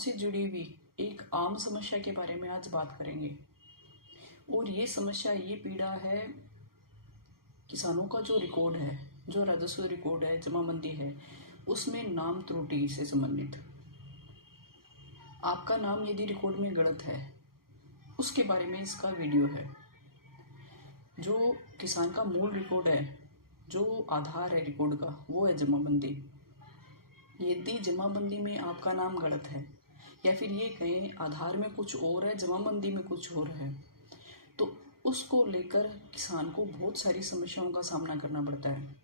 से जुड़ी हुई एक आम समस्या के बारे में आज बात करेंगे। और ये समस्या, ये पीड़ा है किसानों का जो रिकॉर्ड है, जो राजस्व रिकॉर्ड है, जमाबंदी है, उसमें नाम त्रुटि से संबंधित। आपका नाम यदि रिकॉर्ड में गलत है, उसके बारे में इसका वीडियो है। जो किसान का मूल रिकॉर्ड है, जो आधार है रिकॉर्ड का, वो है जमाबंदी। यदि जमाबंदी में आपका नाम गलत है, या फिर ये कहें आधार में कुछ और है, जमाबंदी में कुछ और है, तो उसको लेकर किसान को बहुत सारी समस्याओं का सामना करना पड़ता है,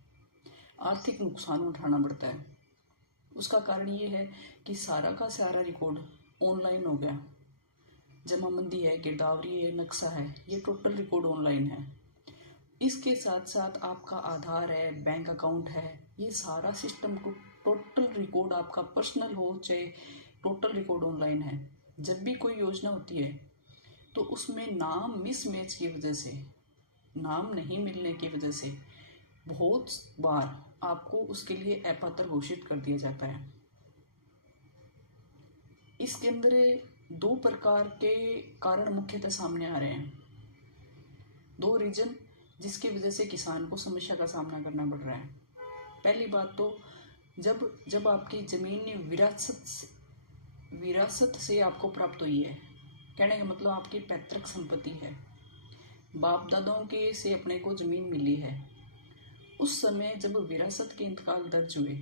आर्थिक नुकसान उठाना पड़ता है। उसका कारण ये है कि सारा का सारा रिकॉर्ड ऑनलाइन हो गया। जमाबंदी है, गिरदावरी है, नक्शा है, ये टोटल रिकॉर्ड ऑनलाइन है। इसके साथ साथ आपका आधार है, बैंक अकाउंट है, ये सारा सिस्टम को टोटल रिकॉर्ड आपका पर्सनल हो चाहे टोटल रिकॉर्ड ऑनलाइन है। जब भी कोई योजना होती है तो उसमें नाम मिसमैच की वजह से, नाम नहीं मिलने की वजह से बहुत बार आपको उसके लिए अपात्र घोषित कर दिया जाता है। इसके अंदर दो प्रकार के कारण मुख्यतः सामने आ रहे हैं, दो रीजन जिसकी वजह से किसान को समस्या का सामना करना पड़ रहा है। पहली बात तो जब आपकी ज़मीन विरासत से आपको प्राप्त हुई है, कहने का मतलब आपकी पैतृक संपत्ति है, बाप दादाओं के से अपने को ज़मीन मिली है। उस समय जब विरासत के इंतकाल दर्ज हुए,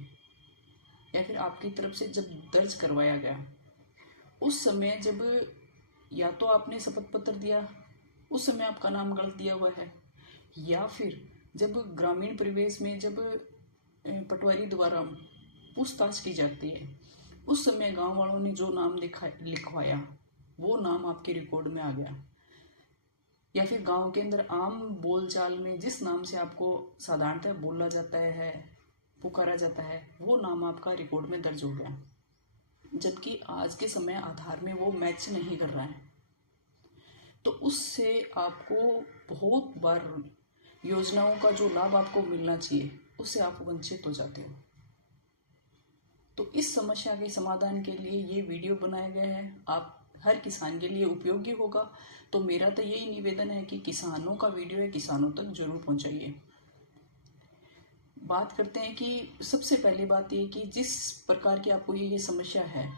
या फिर आपकी तरफ से जब दर्ज करवाया गया, उस समय जब या तो आपने शपथ पत्र दिया, उस समय आपका नाम गलत दिया हुआ है, या फिर जब ग्रामीण परिवेश में जब पटवारी द्वारा पूछताछ की जाती है, उस समय गांव वालों ने जो नाम लिखवाया वो नाम आपके रिकॉर्ड में आ गया, या फिर गांव के अंदर आम बोलचाल में जिस नाम से आपको साधारणतः बोला जाता है, पुकारा जाता है, वो नाम आपका रिकॉर्ड में दर्ज हो गया, जबकि आज के समय आधार में वो मैच नहीं कर रहा है। तो उससे आपको बहुत बार योजनाओं का जो लाभ आपको मिलना चाहिए, उससे आप वंचित हो जाते हो। तो इस समस्या के समाधान के लिए ये वीडियो बनाया गया है, आप हर किसान के लिए उपयोगी होगा। तो मेरा तो यही निवेदन है कि किसानों का वीडियो है, किसानों तक जरूर पहुंचाइए। बात करते हैं कि सबसे पहली बात ये कि जिस प्रकार की आपको ये समस्या है,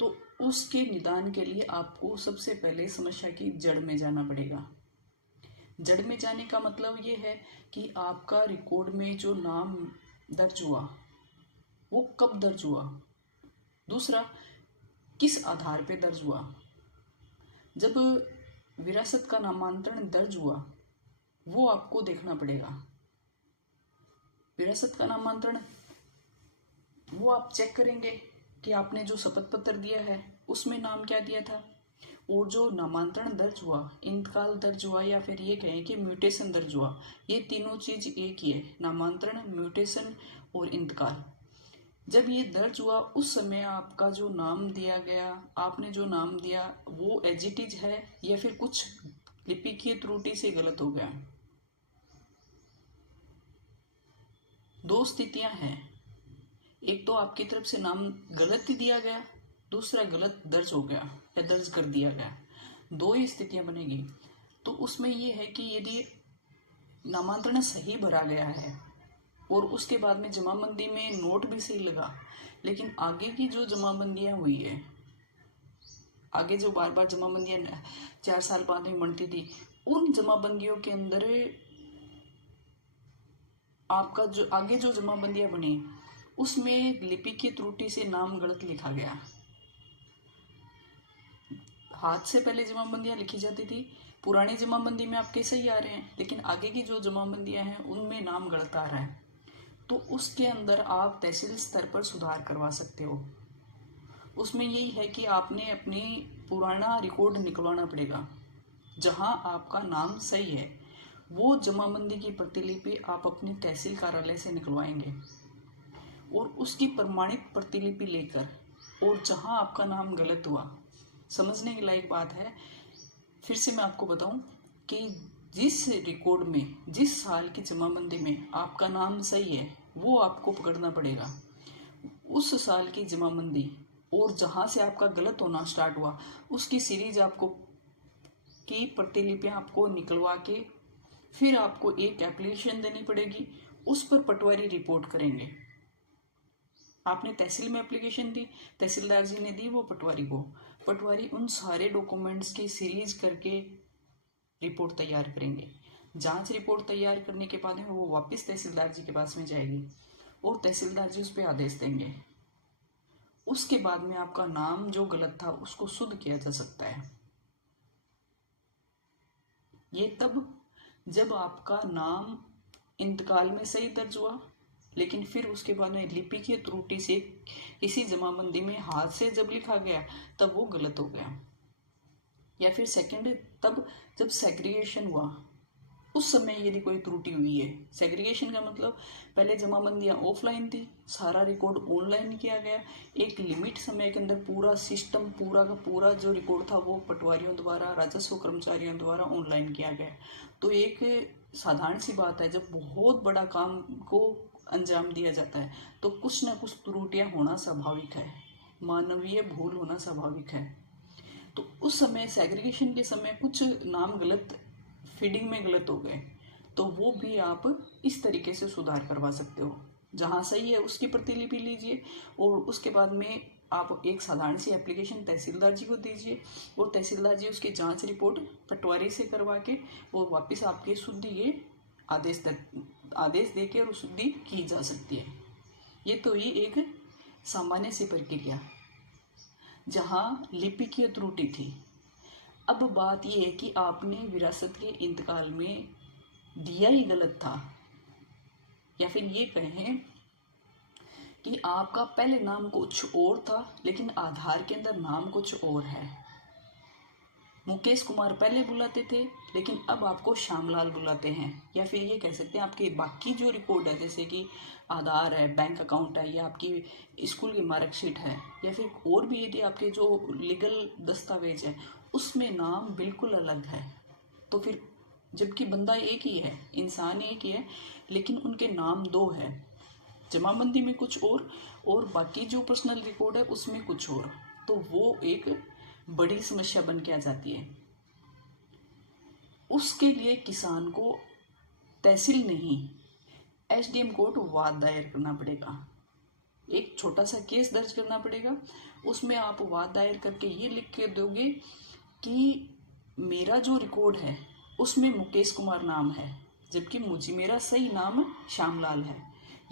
तो उसके निदान के लिए आपको सबसे पहले समस्या की जड़ में जाना पड़ेगा। जड़ में जाने का मतलब ये है कि आपका रिकॉर्ड में जो नाम दर्ज हुआ वो कब दर्ज हुआ, दूसरा किस आधार पे दर्ज हुआ। जब विरासत का नामांतरण दर्ज हुआ वो आपको देखना पड़ेगा। विरासत का नामांतरण वो आप चेक करेंगे कि आपने जो शपथ पत्र दिया है उसमें नाम क्या दिया था, और जो नामांतरण दर्ज हुआ, इंतकाल दर्ज हुआ, या फिर ये कहें कि म्यूटेशन दर्ज हुआ, ये तीनों चीज एक ही है, नामांतरण, म्यूटेशन और इंतकाल। जब ये दर्ज हुआ उस समय आपका जो नाम दिया गया, आपने जो नाम दिया वो एज इट इज है, या फिर कुछ लिपिकीय त्रुटि से गलत हो गया। दो स्थितियां हैं, एक तो आपकी तरफ से नाम गलत ही दिया गया, दूसरा गलत दर्ज हो गया या दर्ज कर दिया गया, दो ही स्थितियां बनेगी। तो उसमें ये है कि यदि नामांतरण सही भरा गया है और उसके बाद में जमाबंदी में नोट भी सही लगा, लेकिन आगे की जो जमाबंदियां हुई है, आगे जो बार बार जमाबंदियां 4 साल बाद में बनती थी, उन जमाबंदियों के अंदर आपका जो आगे जो जमाबंदियां बनी उसमें लिपि की त्रुटि से नाम गलत लिखा गया। हाथ से पहले जमाबंदियां लिखी जाती थी, पुरानी जमाबंदी में आपके सही आ रहे हैं, लेकिन आगे की जो जमाबंदियां हैं उनमें नाम गलत आ रहा है। तो उसके अंदर आप तहसील स्तर पर सुधार करवा सकते हो। उसमें यही है कि आपने अपनी पुराना रिकॉर्ड निकलवाना पड़ेगा, जहां आपका नाम सही है वो जमाबंदी की प्रतिलिपि आप अपने तहसील कार्यालय से निकलवाएंगे, और उसकी प्रमाणित प्रतिलिपि लेकर, और जहां आपका नाम गलत हुआ, समझने की लायक बात है, फिर से मैं आपको बताऊं कि जिस रिकॉर्ड में जिस साल की जमाबंदी में आपका नाम सही है वो आपको पकड़ना पड़ेगा। उस साल की जमाबंदी और जहाँ से आपका गलत होना स्टार्ट हुआ उसकी सीरीज आपको की प्रतिलिपियाँ आपको निकलवा के फिर आपको एक एप्लीकेशन देनी पड़ेगी, उस पर पटवारी रिपोर्ट करेंगे। आपने तहसील में एप्लीकेशन दी, तहसीलदार जी ने दी वो पटवारी को, पटवारी उन सारे डॉक्यूमेंट्स की सीरीज करके रिपोर्ट तैयार करेंगे। जांच रिपोर्ट तैयार करने के बाद में वो वापस तहसीलदार जी के पास में जाएगी और तहसीलदार जी उस पर आदेश देंगे। उसके बाद में आपका नाम जो गलत था उसको शुद्ध किया जा सकता है। ये तब जब आपका नाम इंतकाल में सही दर्ज हुआ, लेकिन फिर उसके बाद में लिपिकीय त्रुटि से किसी जमाबंदी में हाथ से जब लिखा गया तब वो गलत हो गया। या फिर सेकंड तब जब सेग्रीगेशन हुआ उस समय यदि कोई त्रुटि हुई है। सेग्रीगेशन का मतलब पहले जमाबंदियाँ ऑफलाइन थी, सारा रिकॉर्ड ऑनलाइन किया गया, एक लिमिट समय के अंदर पूरा सिस्टम पूरा का पूरा जो रिकॉर्ड था वो पटवारियों द्वारा राजस्व कर्मचारियों द्वारा ऑनलाइन किया गया। तो एक साधारण सी बात है, जब बहुत बड़ा काम को अंजाम दिया जाता है तो कुछ ना कुछ त्रुटियां होना स्वाभाविक है, मानवीय भूल होना स्वाभाविक है। तो उस समय सेग्रीगेशन के समय कुछ नाम गलत फीडिंग में गलत हो गए तो वो भी आप इस तरीके से सुधार करवा सकते हो। जहाँ सही है उसकी प्रतिलिपि लीजिए और उसके बाद में आप एक साधारण सी एप्लीकेशन तहसीलदार जी को दीजिए और तहसीलदार जी उसकी जांच रिपोर्ट पटवारी से करवा के और वापस आपके शुद्धि ये आदेश दे के और शुद्धि की जा सकती है। ये तो ही एक सामान्य सी प्रक्रिया जहाँ लिपिकीय त्रुटि थी। अब बात ये है कि आपने विरासत के इंतकाल में दिया ही गलत था, या फिर ये कहें कि आपका पहले नाम कुछ और था लेकिन आधार के अंदर नाम कुछ और है। मुकेश कुमार पहले बुलाते थे लेकिन अब आपको श्यामलाल बुलाते हैं। या फिर ये कह सकते हैं आपके बाकी जो रिकॉर्ड है जैसे कि आधार है, बैंक अकाउंट है, या आपकी स्कूल की मार्कशीट है, या फिर और भी यदि आपके जो लीगल दस्तावेज है उसमें नाम बिल्कुल अलग है, तो फिर जबकि बंदा एक ही है, इंसान एक ही है, लेकिन उनके नाम दो है, जमाबंदी में कुछ और बाकी जो पर्सनल रिकॉर्ड है उसमें कुछ और, तो वो एक बड़ी समस्या बन के आ जाती है। उसके लिए किसान को तहसील नहीं एसडीएम कोर्ट वाद दायर करना पड़ेगा, एक छोटा सा केस दर्ज करना पड़ेगा। उसमें आप वाद दायर करके ये लिख के दोगे कि मेरा जो रिकॉर्ड है उसमें मुकेश कुमार नाम है जबकि मेरा सही नाम श्यामलाल है।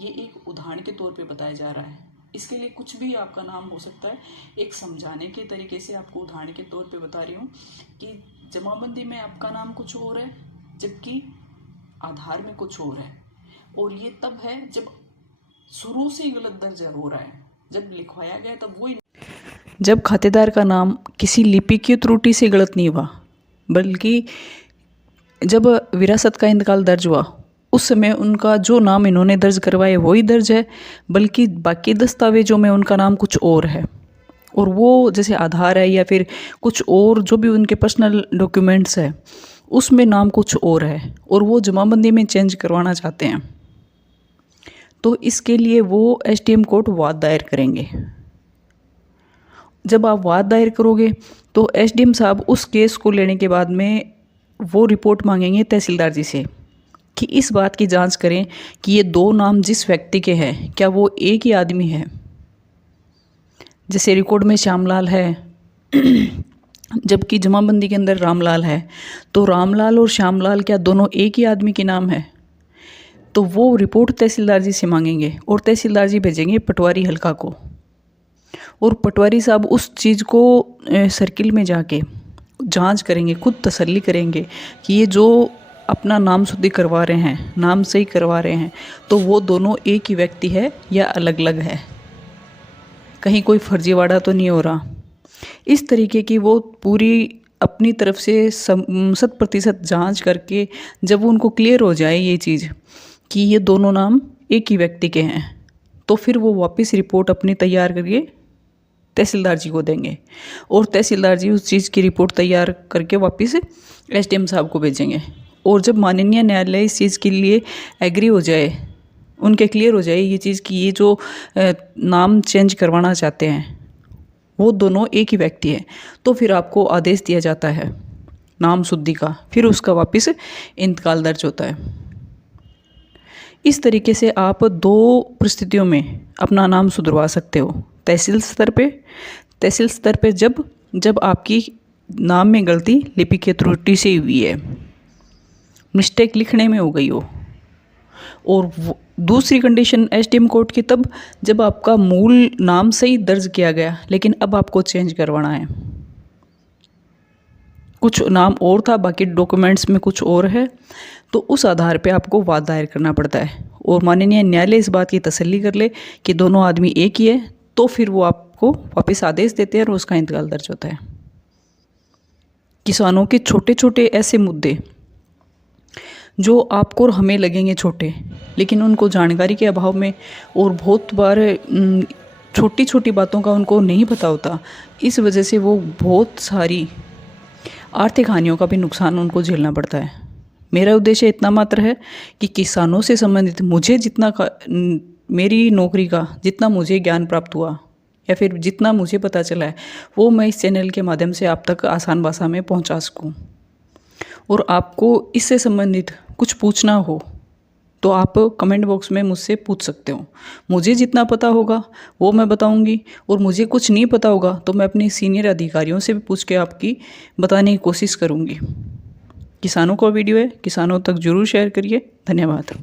ये एक उदाहरण के तौर पे बताया जा रहा है, इसके लिए कुछ भी आपका नाम हो सकता है। एक समझाने के तरीके से आपको उदाहरण के तौर पे बता रही हूँ कि जमाबंदी में आपका नाम कुछ और है जबकि आधार में कुछ और है, और ये तब है जब शुरू से ही गलत दर्ज हो रहा है, जब लिखवाया गया तब वही, जब खातेदार का नाम किसी लिपिकीय त्रुटि से गलत नहीं हुआ, बल्कि जब विरासत का इंतकाल दर्ज हुआ उस समय उनका जो नाम इन्होंने दर्ज करवाया वही दर्ज है, बल्कि बाकी दस्तावेजों में उनका नाम कुछ और है, और वो जैसे आधार है या फिर कुछ और जो भी उनके पर्सनल डॉक्यूमेंट्स है उसमें नाम कुछ और है, और वो जमाबंदी में चेंज करवाना चाहते हैं। तो इसके लिए वो एसडीएम कोर्ट वाद दायर करेंगे। जब आप वाद दायर करोगे तो एसडीएम साहब उस केस को लेने के बाद में वो रिपोर्ट मांगेंगे तहसीलदार जी से कि इस बात की जांच करें कि ये दो नाम जिस व्यक्ति के हैं क्या वो एक ही आदमी है। जैसे रिकॉर्ड में श्यामलाल है जबकि जमाबंदी के अंदर रामलाल है, तो रामलाल और श्यामलाल क्या दोनों एक ही आदमी के नाम है? तो वो रिपोर्ट तहसीलदार जी से मांगेंगे और तहसीलदार जी भेजेंगे पटवारी हल्का को, और पटवारी साहब उस चीज़ को सर्किल में जाके जांच करेंगे, खुद तसल्ली करेंगे कि ये जो अपना नाम शुद्धि करवा रहे हैं, नाम सही करवा रहे हैं, तो वो दोनों एक ही व्यक्ति है या अलग अलग है, कहीं कोई फर्जीवाड़ा तो नहीं हो रहा। इस तरीके की वो पूरी अपनी तरफ से 100% जांच करके जब उनको क्लियर हो जाए ये चीज़ कि ये दोनों नाम एक ही व्यक्ति के हैं, तो फिर वो वापस रिपोर्ट अपनी तैयार करके तहसीलदार जी को देंगे, और तहसीलदार जी उस चीज़ की रिपोर्ट तैयार करके वापस एसडीएम साहब को भेजेंगे। और जब माननीय न्यायालय इस चीज़ के लिए एग्री हो जाए, उनके क्लियर हो जाए ये चीज़ कि ये जो नाम चेंज करवाना चाहते हैं वो दोनों एक ही व्यक्ति है, तो फिर आपको आदेश दिया जाता है नाम शुद्धि का, फिर उसका वापस इंतकाल दर्ज होता है। इस तरीके से आप 2 परिस्थितियों में अपना नाम सुधरवा सकते हो। तहसील स्तर पे जब आपकी नाम में गलती लिपि की त्रुटि से हुई है, मिस्टेक लिखने में हो गई हो, और दूसरी कंडीशन एसडीएम कोर्ट की तब जब आपका मूल नाम सही दर्ज किया गया लेकिन अब आपको चेंज करवाना है। कुछ नाम और था, बाकी डॉक्यूमेंट्स में कुछ और है, तो उस आधार पे आपको वाद दायर करना पड़ता है और माननीय न्यायालय इस बात की तसल्ली कर ले कि दोनों आदमी एक ही है, तो फिर वो आपको वापस आदेश देते हैं और उसका इंतकाल दर्ज होता है। किसानों के छोटे छोटे ऐसे मुद्दे जो आपको और हमें लगेंगे छोटे, लेकिन उनको जानकारी के अभाव में और बहुत बार छोटी छोटी बातों का उनको नहीं पता होता, इस वजह से वो बहुत सारी आर्थिक हानियों का भी नुकसान उनको झेलना पड़ता है। मेरा उद्देश्य इतना मात्र है कि किसानों से संबंधित मुझे मेरी नौकरी का जितना मुझे ज्ञान प्राप्त हुआ या फिर जितना मुझे पता चला है, वो मैं इस चैनल के माध्यम से आप तक आसान भाषा में पहुंचा सकूं। और आपको इससे संबंधित कुछ पूछना हो तो आप कमेंट बॉक्स में मुझसे पूछ सकते हो। मुझे जितना पता होगा वो मैं बताऊंगी, और मुझे कुछ नहीं पता होगा तो मैं अपने सीनियर अधिकारियों से भी पूछ के आपकी बताने की कोशिश करूंगी। किसानों का वीडियो है, किसानों तक ज़रूर शेयर करिए। धन्यवाद।